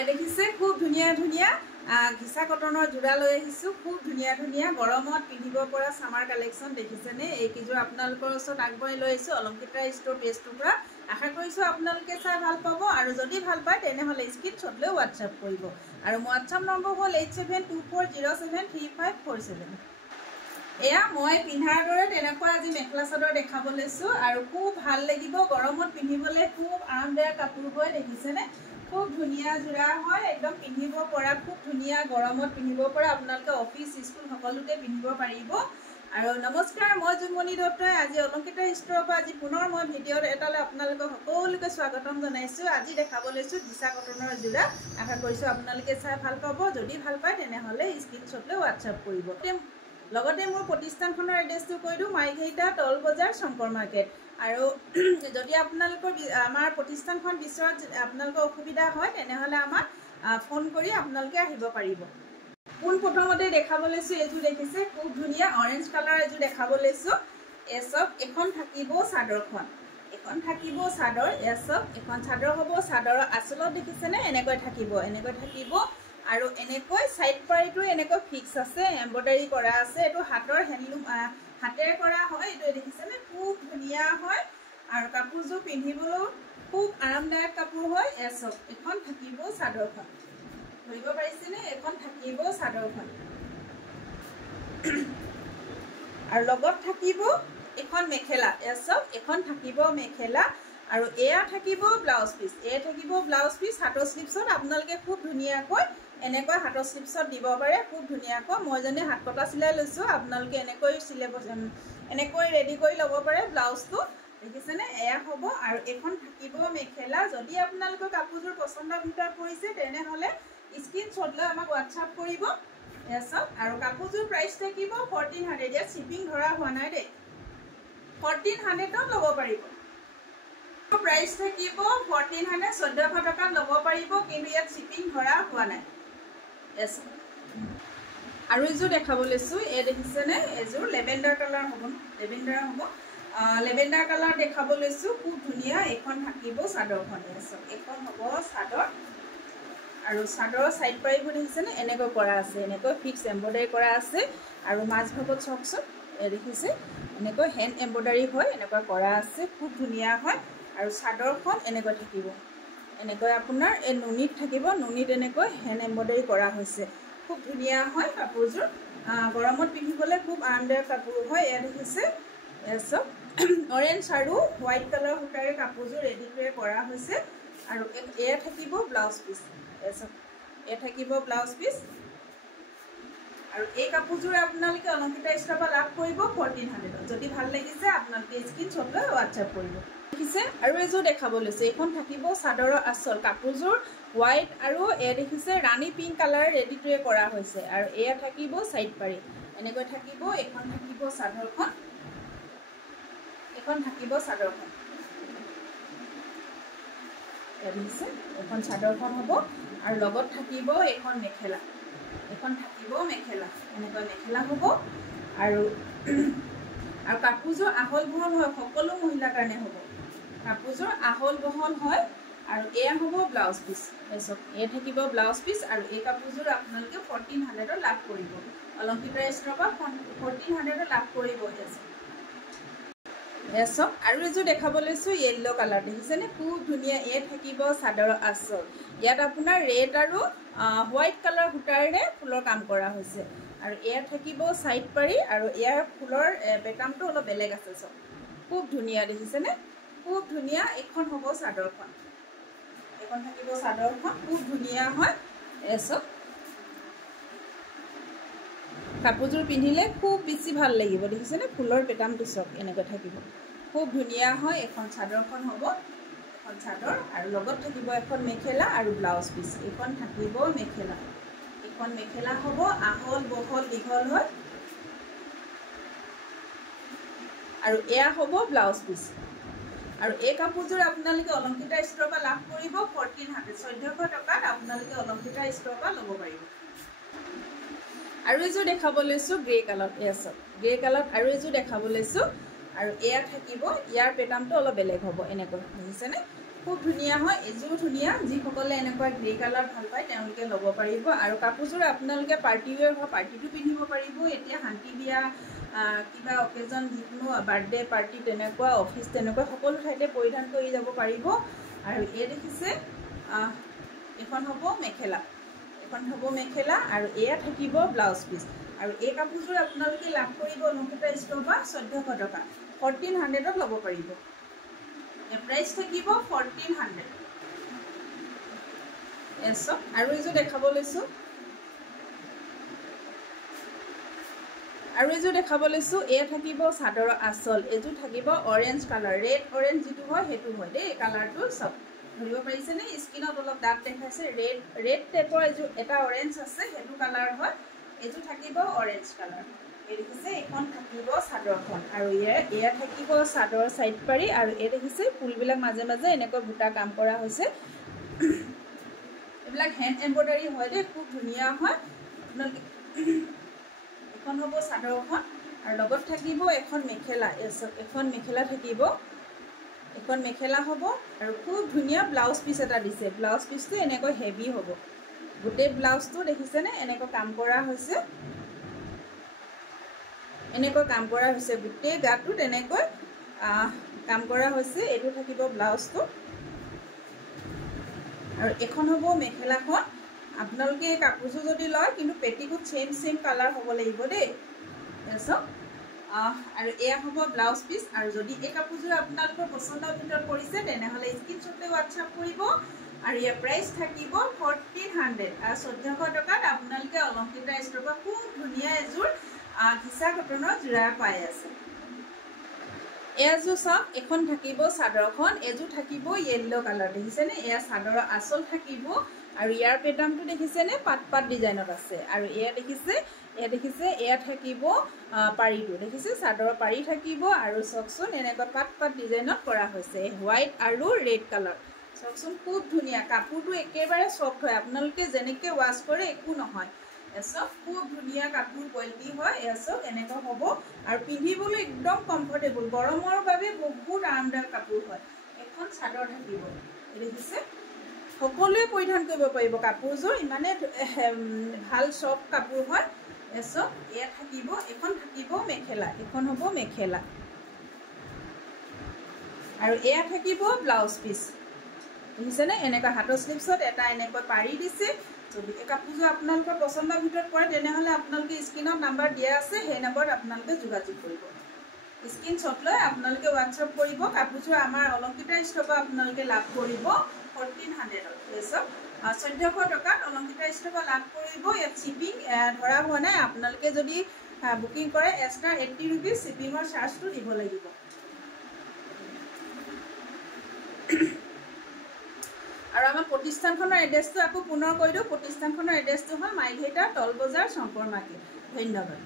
এ দেখিছে খুব ধুনিয়া ধুনিয়া ঘিচা কটনৰ জোৰা লৈ আহিছো খুব ধুনিয়া ধুনিয়া গৰমত পিন্ধিব পৰা সামাৰ কালেকশন দেখিছেনে এই কিজোৰ আপোনালোকৰ ওচৰত আগবঢ়াই লৈ আহিছো অলংকিতা ষ্ট'ৰ পেজটোৰ পৰা আশা কৰিছো আপোনালোকে চাই ভাল পাব আৰু যদি ভাল পায় তেনেহলে স্ক্ৰিনশ্বট লৈ WhatsApp কৰিব আৰু মোৰ WhatsApp নম্বৰ হ'ল 8724073547 এয়া মই পিন্ধাৰ দৰে তেনেকুৱা আজি মেখেলা চাদৰ দেখাব লৈছো আৰু খুব ভাল লাগিব গৰমত পিন্ধিবলৈ খুব আৰামদায়ক কাপোৰ হয় দেখিছেনে খুব ধুনিয়া জোৰা হয় একদম পিন্ধিব পৰা খুব ধুনিয়া গৰমত পিন্ধিব পৰা আপোনালোকে অফিস স্কুল সকলোতে পিন্ধিব পাৰিব আৰু নমস্কাৰ মই জুমনি দত্তই আজি অলংকিতা ষ্ট'ৰৰ পৰা আজি পুনৰ মই ভিডিঅ'ত এটালৈ আপোনালোকক সকলোকে স্বাগতম জনাইছো আজি দেখাব লৈছো ঘিচা কটনৰ জোৰা আশা কৰিছো আপোনালোকে চাই ভাল পাব যদি ভাল পায় তেনেহলে স্ক্ৰিনশ্বট লৈ WhatsApp কৰিব লগতে মোৰ প্ৰতিষ্ঠানখনৰ এড্ৰেছটো কৈ দিও মাইঘেইটা টল বজাৰ শংকৰ মাৰ্কেট আৰু যদি আপোনালোকৰ আমাৰ প্ৰতিষ্ঠানখন বিচৰাত আপোনালোকৰ অসুবিধা হয় তেনেহলে আমাক ফোন কৰি আপোনালোকে আহিব পাৰিব কোন প্ৰথমতে দেখাব লৈছো এজু দেখিছে খুব ধুনিয়া অৰেঞ্জ কালাৰ এজু দেখাব লৈছো এসব এখন থাকিব চাদৰখন এখন থাকিব চাদৰ এসব এখন চাদৰ হ'ব চাদৰৰ আচলত দেখিছেনে এনেকৈ থাকিব আৰু এনেকৈ সাইড পাৰিটো এনেকৈ ফিক্স আছে এমব্ৰয়ডাৰী কৰা আছে এটো হাতৰ হ্যান্ডলুম হাতেৰে কৰা হয় এটো দেখিছেনে খুব ধুনিয়া হয় আৰু কাপোৰজো পিন্ধিবলৈ খুব আৰামদায়ক কাপোৰ হয় এসব এখন থাকিব চাদৰখন ধৰিব পাৰিছেনে এখন থাকিব চাদৰখন আৰু লগত থাকিব এখন মেখেলা এসব এখন থাকিব মেখেলা আৰু এয়া থাকিব ব্লাউজ পিস হাতৰ স্লিপছত আপোনালোকে খুব ধুনিয়াকৈ এনেকৈ হাতৰ স্লিপছত দিব পাৰে খুব ধুনিয়াকৈ মই জনে হাত কটা চিলাই লৈছো আপোনালোকে এনেকৈ চিলাব এনেকৈ ৰেডি কৰি ল'ব পাৰে ব্লাউজটো দেখিছেনে এয়া হ'ব আৰু এখন থাকিব মেখেলা যদি আপোনালোকৰ কাপোৰজোৰ পছন্দৰ ভিতৰত পৰিছে তেনেহলে স্ক্ৰিনশ্বট লৈ আমাক WhatsApp কৰিব এসব আৰু কাপোৰজোৰ প্ৰাইস থাকিব 1400 ইয়া শিপিং ধৰা হোৱা নাই দে 1400 ত ল'ব পাৰিব প্ৰাইস থাকিব 1400 1400 টকা ল'ব পাৰিব কিন্তু ইয়াত শিপিং ধৰা হোৱা নাই এসব আৰু এজু দেখাব লৈছো এ দেখিছেনে এজুৰ লেভেণ্ডাৰ কালাৰ হ'ব লেভেণ্ডাৰ কালাৰ দেখাব লৈছো খুব ধুনিয়া এখন থাকিব চাদৰখন এসব এখন হ'ব চাদৰ আৰু চাদৰৰ সাইড পাৰিব দেখিছেনে এনেকৈ কৰা আছে এনেকৈ ফিক্স এমব্ৰয়ডাৰী কৰা আছে আৰু মাঝ ভাগত চকচক দেখিছে এনেকৈ হ্যান্ড এমব্ৰয়ডাৰী হয় এনেকৈ কৰা আছে খুব ধুনিয়া হয় আৰু চাদৰখন এনেকৈ থাকিব এনেকৈ আপোনাৰ এই নুনিত থাকিব নুনিত এনেকৈ হ্যান্ড এমব্ৰয়ডাৰী কৰা হৈছে খুব ধুনিয়া হয় কাপোৰজোৰ গৰমত পিন্ধিবলৈ খুব আৰামদায়ক কাপোৰ হয় এয়া দেখিছে এসব অৰেঞ্জ আৰু হোৱাইট কালাৰ সূতাৰে কাপোৰজোৰ ৰেডি কৰি কৰা হৈছে আৰু এয়া থাকিব ব্লাউজ পিস এসব এ থাকিব ব্লাউজ পিস আৰু এই কাপোৰজোৰ আপোনালোকে অলংকিতা ষ্ট'ৰৰ পৰা লাভ কৰিব 1400 যদি ভাল লাগিছে আপোনালোকে স্ক্ৰিনশ্বট লৈ WhatsApp কৰিব দেখিছে আৰু এজোৰ দেখাব লৈছে এখন থাকিব চাদৰৰ আচল কাপোৰজোৰ হোৱাইট আৰু এ দেখিছে ৰাণী পিংক কালাৰ ৰেডি টুৱে কৰা হৈছে আৰু এয়া থাকিব সাইড পাৰি এনেকৈ থাকিব এখন থাকিব চাদৰখন দেখিছে এখন চাদৰখন হ'ব আৰু লগত থাকিব এখন মেখেলা এনেকৈ মেখেলা হ'ব আৰু কাপোৰজোৰ আহল বহল হয় সকলো মহিলাৰ কাৰণে হ'ব কাপোৰজোৰ আহল বহল হয় আৰু এয়া হ'ব ব্লাউজ পিস এসব এ থাকিব ব্লাউজ পিস আৰু এই কাপোৰজোৰ আপোনালোকে 1400 ত লাভ কৰিব অলংকিতা ষ্ট'ৰৰ পৰা 1400 ত লাভ কৰিব এসব আৰু এজোৰ দেখাব লৈছো ইয়েলো কালাৰ দেখিছেনে খুব ধুনিয়া এ থাকিব চাদৰৰ আচল ইয়াত আপোনাৰ ৰেড আৰু হোৱাইট কালাৰ সূতাৰে ফুলৰ কাম কৰা হৈছে আৰু এয়া থাকিব সাইড পাৰি আৰু ইয়াৰ ফুলৰ পেটাৰ্নটো অলপ বেলেগ আছে সব খুব ধুনিয়া দেখিছেনে খুব ধুনিয়া এখন হ'ব চাদৰখন এখন থাকিব চাদৰখন খুব ধুনিয়া হয় এসব কাপোৰজোৰ পিন্ধিলে খুব বেছি ভাল লাগিব দেখিছেনে ফুলৰ পেটাৰ্নটো সব এনেকৈ থাকিব খুব ধুনিয়া হয় এখন চাদৰখন হ'ব এখন চাদৰ আৰু লগত থাকিব এখন মেখেলা আৰু ব্লাউজ পিস এখন থাকিব মেখেলা হ'ব আহল বহল দীঘল হয় আৰু এয়া হ'ব ব্লাউজ পিস আৰু এই কাপোৰজোৰ আপোনালোকে অলংকিতা ষ্ট'ৰৰ পৰা লাভ কৰিব 1400 টকাত আপোনালোকে অলংকিতা ষ্ট'ৰৰ পৰা ল'ব পাৰিব আৰু এজোৰ দেখাব লৈছো গ্ৰে কালাৰ এসব গ্ৰে কালাৰ আৰু এজোৰ দেখাব লৈছো আৰু এয়া থাকিব ইয়াৰ পেটাৰ্নটো অলপ বেলেগ হ'ব এনেকৈ দেখিছেনে খুব ধুনীয়া হয় এযোৰ ধুনীয়া যিসকলে এনেকুৱা গ্ৰে কালাৰ ভাল পায় তেওঁলোকে ল'ব পাৰিব আৰু কাপোৰযোৰ আপোনালোকে পাৰ্টি ৱেৰ হয় পাৰ্টিটো পিন্ধিব পাৰিব এতিয়া শান্তি বিয়া কিবা অকেজন যিকোনো বাৰ্থডে পাৰ্টি তেনেকুৱা অফিচ তেনেকুৱা সকলো ঠাইতে পৰিধান কৰি যাব পাৰিব আৰু এই দেখিছে এখন হ'ব মেখেলা আৰু এয়া থাকিব ব্লাউজ পিচ আৰু এই কাপোৰযোৰ আপোনালোকে লাভ কৰিব অলংকৃতা ষ্ট'ৰ পৰা 1400 টকা 1400ত ল'ব পাৰিব প্ৰাইচ থাকিব 1400 এছ আৰু এইযোৰ দেখাব লৈছোঁ এয়া থাকিব চাদৰৰ আঁচল এইযোৰ থাকিব অৰেঞ্জ কালাৰ ৰেড অৰেঞ্জ যিটো হয় সেইটো হয় দেই কালাৰটো চব ধৰিব পাৰিছেনে স্কিনত অলপ ডাৰ্ক দেখাইছে ৰেড টাইপৰ এইযোৰ এটা অৰেঞ্জ আছে সেইটো কালাৰ হয় এইযোৰ থাকিব অৰেঞ্জ কালাৰ এই দেখিছে এখন থাকিব চাদৰখন আৰু এয়া থাকিব চাদৰ সাইড পাৰি আৰু এই দেখিছে ফুলবিলাক মাজে মাজে এনেকৈ বুটা কাম কৰা হৈছে এইবিলাক হেণ্ড এমব্ৰইডাৰী হয় দেই খুব ধুনীয়া হয় আপোনালোকে এখন হ'ব চাদৰখন আৰু লগত থাকিব এখন মেখেলা এখন মেখেলা থাকিব এখন মেখেলা হ'ব আৰু খুব ধুনীয়া ব্লাউজ পিচ এটা দিছে ব্লাউজ পিচটো এনেকৈ হেভি হ'ব গোটেই ব্লাউজটো দেখিছেনে এনেকৈ কাম কৰা হৈছে গোটেই গাটোত এনেকৈ কাম কৰা হৈছে এইটো থাকিব ব্লাউজটো আৰু এখন হ'ব মেখেলাখন আপোনালোকে এই কাপোৰযোৰ যদি লয় কিন্তু পেটিকোট সেম কালাৰ হ'ব লাগিব দেই চাওক আৰু এয়া হ'ব ব্লাউজ পিচ আৰু যদি এই কাপোৰযোৰ আপোনালোকৰ পচন্দৰ ভিতৰত পৰিছে তেনেহ'লে স্ক্ৰীনশ্বটে হোৱাটছআপ কৰিব আৰু ইয়াৰ প্ৰাইচ থাকিব 1400 আৰু 1400 টকাত আপোনালোকে অলংকৃতা ষ্ট'ৰৰ পৰা খুব ধুনীয়া এযোৰ ঘিচা কটনৰ যোৰা পাই আছে এযোৰ চাওক এখন থাকিব চাদৰখন এযোৰ থাকিব য়েল্লো কালাৰ দেখিছেনে এয়া চাদৰৰ আঁচল থাকিব আৰু ইয়াৰ পেটাৰ্ণটো দেখিছেনে পাত ডিজাইনত আছে আৰু এয়া দেখিছে এয়া থাকিব পাৰীটো দেখিছে চাদৰৰ পাৰী থাকিব আৰু চাওকচোন এনেকুৱা পাত ডিজাইনত কৰা হৈছে হোৱাইট আৰু ৰেড কালাৰ চাওকচোন খুব ধুনীয়া কাপোৰটো একেবাৰে ছফ্ট হয় আপোনালোকে যেনেকৈ ৱাছ কৰে একো নহয় এসব খুব ধুনীয়া কাপোৰ কোৱালিটি হয় এসব এনেকুৱা হ'ব আৰু পিন্ধিবলৈ একদম কমফৰ্টেবল গৰমৰ বাবে বহুত আৰামদায়ক কাপোৰ হয় এখন চাদৰ থাকিব দেখিছে সকলোৱে পৰিধান কৰিব পাৰিব কাপোৰযোৰ ইমানে ভাল সফ্ট কাপোৰ হয় এসব এয়া থাকিব এখন থাকিব মেখেলা এখন হ'ব মেখেলা আৰু এয়া থাকিব ব্লাউজ পিচ দেখিছেনে এনেকুৱা হাতৰ স্লিপছত এটা এনেকৈ পাৰি দিছে যদি এই কাপোৰযোৰ আপোনালোকৰ পচন্দৰ ভিতৰত পৰে তেনেহ'লে আপোনালোকে স্ক্ৰীনত নাম্বাৰ দিয়া আছে সেই নম্বৰত আপোনালোকে যোগাযোগ কৰিব স্ক্ৰীনশ্বট লৈ আপোনালোকে হোৱাটছআপ কৰিব কাপোৰযোৰ আমাৰ অলংকৃতা ষ্ট'ৰৰ পৰা আপোনালোকে লাভ কৰিব 1400ত এসব 1400 টকাত অলংকৃতা ষ্ট'ৰৰ পৰা লাভ কৰিব ইয়াত শ্বিপিং ধৰা হোৱা নাই আপোনালোকে যদি বুকিং কৰে এক্সট্ৰা 80 ৰুপিজ শ্বিপিঙৰ চাৰ্জটো দিব লাগিব আৰু আমাৰ প্ৰতিষ্ঠানখনৰ এড্ৰেছটো আকৌ পুনৰ কৈ দিওঁ প্ৰতিষ্ঠানখনৰ এড্ৰেছটো হ'ল মাইঘেটা তল বজাৰ শংকৰ মাৰ্কেট ধন্যবাদ